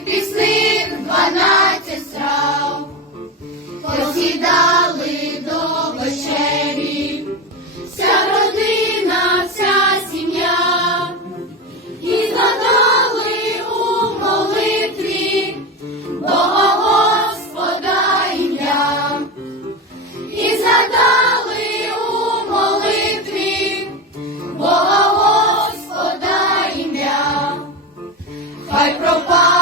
Від пісних дванадцять страв. Посідали до вечері, вся родина, вся сім'я, і задали у молитві Бога Господа ім'я, і задали у молитві Бога Господа ім'я, хай пропав.